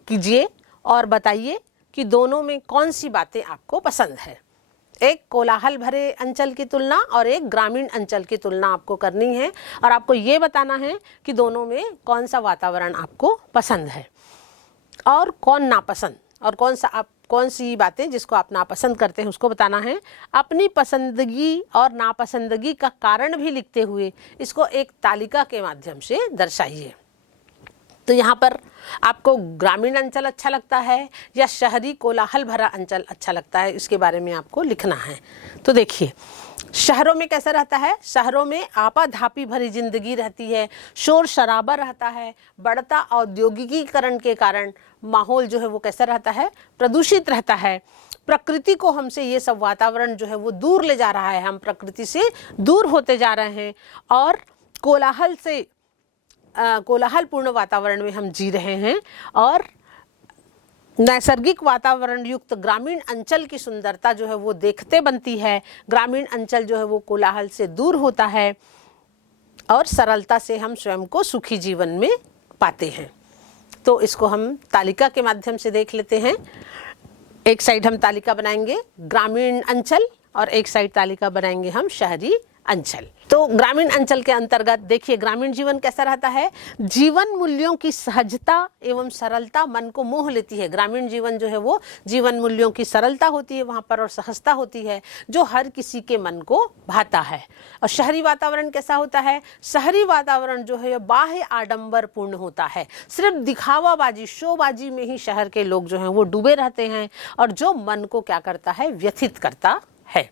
कीजिए और बताइए कि दोनों में कौन सी बातें आपको पसंद है। एक कोलाहल भरे अंचल की तुलना और एक ग्रामीण अंचल की तुलना आपको करनी है और आपको ये बताना है कि दोनों में कौन सा वातावरण आपको पसंद है और कौन नापसंद, और कौन सी बातें जिसको आप नापसंद करते हैं उसको बताना है। अपनी पसंदगी और नापसंदगी का कारण भी लिखते हुए इसको एक तालिका के माध्यम से दर्शाइए। तो यहाँ पर आपको ग्रामीण अंचल अच्छा लगता है या शहरी कोलाहल भरा अंचल अच्छा लगता है, इसके बारे में आपको लिखना है। तो देखिए, शहरों में कैसा रहता है, शहरों में आपाधापी भरी जिंदगी रहती है, शोर शराबा रहता है, बढ़ता औद्योगिकीकरण के कारण माहौल जो है वो कैसा रहता है, प्रदूषित रहता है। प्रकृति को हमसे ये सब वातावरण जो है वो दूर ले जा रहा है, हम प्रकृति से दूर होते जा रहे हैं और कोलाहलपूर्ण वातावरण में हम जी रहे हैं। और नैसर्गिक वातावरण युक्त ग्रामीण अंचल की सुंदरता जो है वो देखते बनती है। ग्रामीण अंचल जो है वो कोलाहल से दूर होता है और सरलता से हम स्वयं को सुखी जीवन में पाते हैं। तो इसको हम तालिका के माध्यम से देख लेते हैं। एक साइड हम तालिका बनाएंगे ग्रामीण अंचल और एक साइड तालिका बनाएंगे हम शहरी अंचल। तो ग्रामीण अंचल के अंतर्गत देखिए ग्रामीण जीवन कैसा रहता है, जीवन मूल्यों की सहजता एवं सरलता मन को मोह लेती है। ग्रामीण जीवन जो है वो जीवन मूल्यों की सरलता होती है वहाँ पर और सहजता होती है जो हर किसी के मन को भाता है। और शहरी वातावरण कैसा होता है, शहरी वातावरण जो है बाह्य आडंबर पूर्ण होता है, सिर्फ दिखावाबाजी शोबाजी में ही शहर के लोग जो हैं वो डूबे रहते हैं और जो मन को क्या करता है, व्यथित करता है।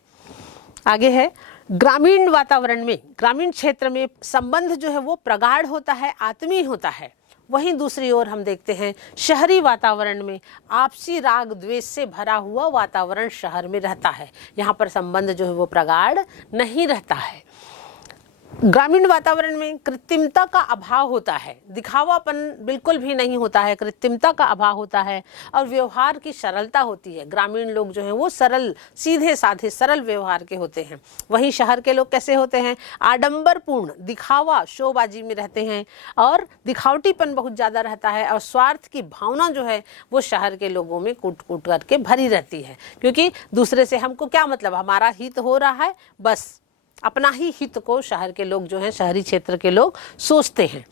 आगे है, ग्रामीण वातावरण में, ग्रामीण क्षेत्र में संबंध जो है वो प्रगाढ़ होता है, आत्मीय होता है। वहीं दूसरी ओर हम देखते हैं शहरी वातावरण में आपसी राग द्वेष से भरा हुआ वातावरण शहर में रहता है। यहाँ पर संबंध जो है वो प्रगाढ़ नहीं रहता है। ग्रामीण वातावरण में कृत्रिमता का अभाव होता है, दिखावापन बिल्कुल भी नहीं होता है, कृत्रिमता का अभाव होता है और व्यवहार की सरलता होती है। ग्रामीण लोग जो हैं वो सरल, सीधे साधे, सरल व्यवहार के होते हैं। वहीं शहर के लोग कैसे होते हैं? आडंबरपूर्ण, दिखावा, शोबाजी में रहते हैं और दिखावटीपन बहुत ज़्यादा रहता है और स्वार्थ की भावना जो है वो शहर के लोगों में कूट कूट करके भरी रहती है, क्योंकि दूसरे से हमको क्या मतलब, हमारा हित हो रहा है, बस अपना ही हित को शहर के लोग जो हैं, शहरी क्षेत्र के लोग सोचते हैं।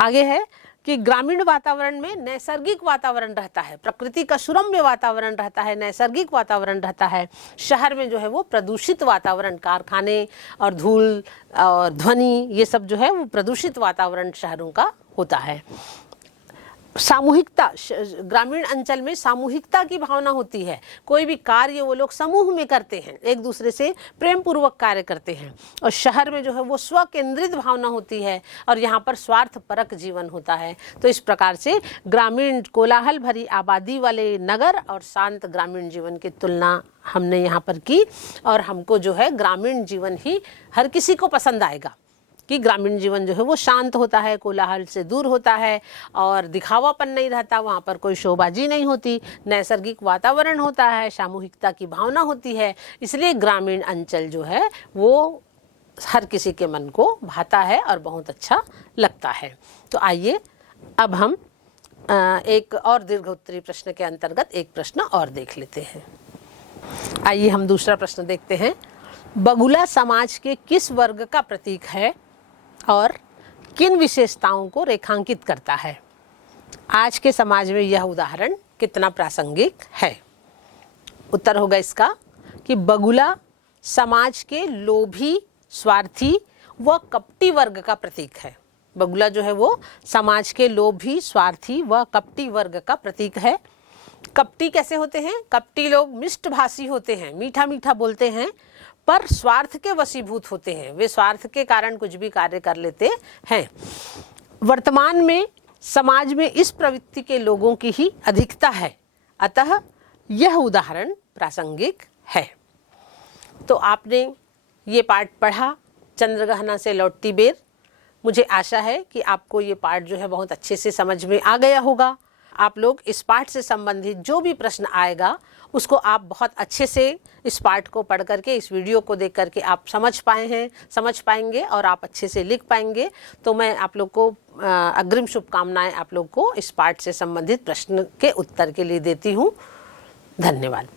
आगे है कि ग्रामीण वातावरण में नैसर्गिक वातावरण रहता है, प्रकृति का सुरम्य वातावरण रहता है, नैसर्गिक वातावरण रहता है। शहर में जो है वो प्रदूषित वातावरण, कारखाने और धूल और ध्वनि, ये सब जो है वो प्रदूषित वातावरण शहरों का होता है। सामूहिकता, ग्रामीण अंचल में सामूहिकता की भावना होती है, कोई भी कार्य वो लोग समूह में करते हैं, एक दूसरे से प्रेम पूर्वक कार्य करते हैं। और शहर में जो है वो स्व केंद्रित भावना होती है और यहाँ पर स्वार्थ परक जीवन होता है। तो इस प्रकार से ग्रामीण कोलाहल भरी आबादी वाले नगर और शांत ग्रामीण जीवन की तुलना हमने यहाँ पर की और हमको जो है ग्रामीण जीवन ही हर किसी को पसंद आएगा कि ग्रामीण जीवन जो है वो शांत होता है, कोलाहल से दूर होता है और दिखावापन नहीं रहता, वहाँ पर कोई शोबाजी नहीं होती, नैसर्गिक वातावरण होता है, सामूहिकता की भावना होती है। इसलिए ग्रामीण अंचल जो है वो हर किसी के मन को भाता है और बहुत अच्छा लगता है। तो आइए अब हम एक और दीर्घोत्तरी प्रश्न के अंतर्गत एक प्रश्न और देख लेते हैं। आइए हम दूसरा प्रश्न देखते हैं। बगुला समाज के किस वर्ग का प्रतीक है और किन विशेषताओं को रेखांकित करता है? आज के समाज में यह उदाहरण कितना प्रासंगिक है? उत्तर होगा इसका कि बगुला समाज के लोभी, स्वार्थी व कपटी वर्ग का प्रतीक है। बगुला जो है वो समाज के लोभी, स्वार्थी व कपटी वर्ग का प्रतीक है। कपटी कैसे होते हैं? कपटी लोग मिष्टभाषी होते हैं, मीठा मीठा बोलते हैं, पर स्वार्थ के वशीभूत होते हैं, वे स्वार्थ के कारण कुछ भी कार्य कर लेते हैं। वर्तमान में समाज में इस प्रवृत्ति के लोगों की ही अधिकता है, अतः यह उदाहरण प्रासंगिक है। तो आपने ये पाठ पढ़ा चंद्रगहना से लौटती बेर। मुझे आशा है कि आपको ये पाठ जो है बहुत अच्छे से समझ में आ गया होगा। आप लोग इस पाठ से संबंधित जो भी प्रश्न आएगा उसको आप बहुत अच्छे से इस पाठ को पढ़ करके, इस वीडियो को देख करके आप समझ पाएंगे और आप अच्छे से लिख पाएंगे। तो मैं आप लोग को अग्रिम शुभकामनाएं आप लोग को इस पाठ से संबंधित प्रश्न के उत्तर के लिए देती हूँ। धन्यवाद।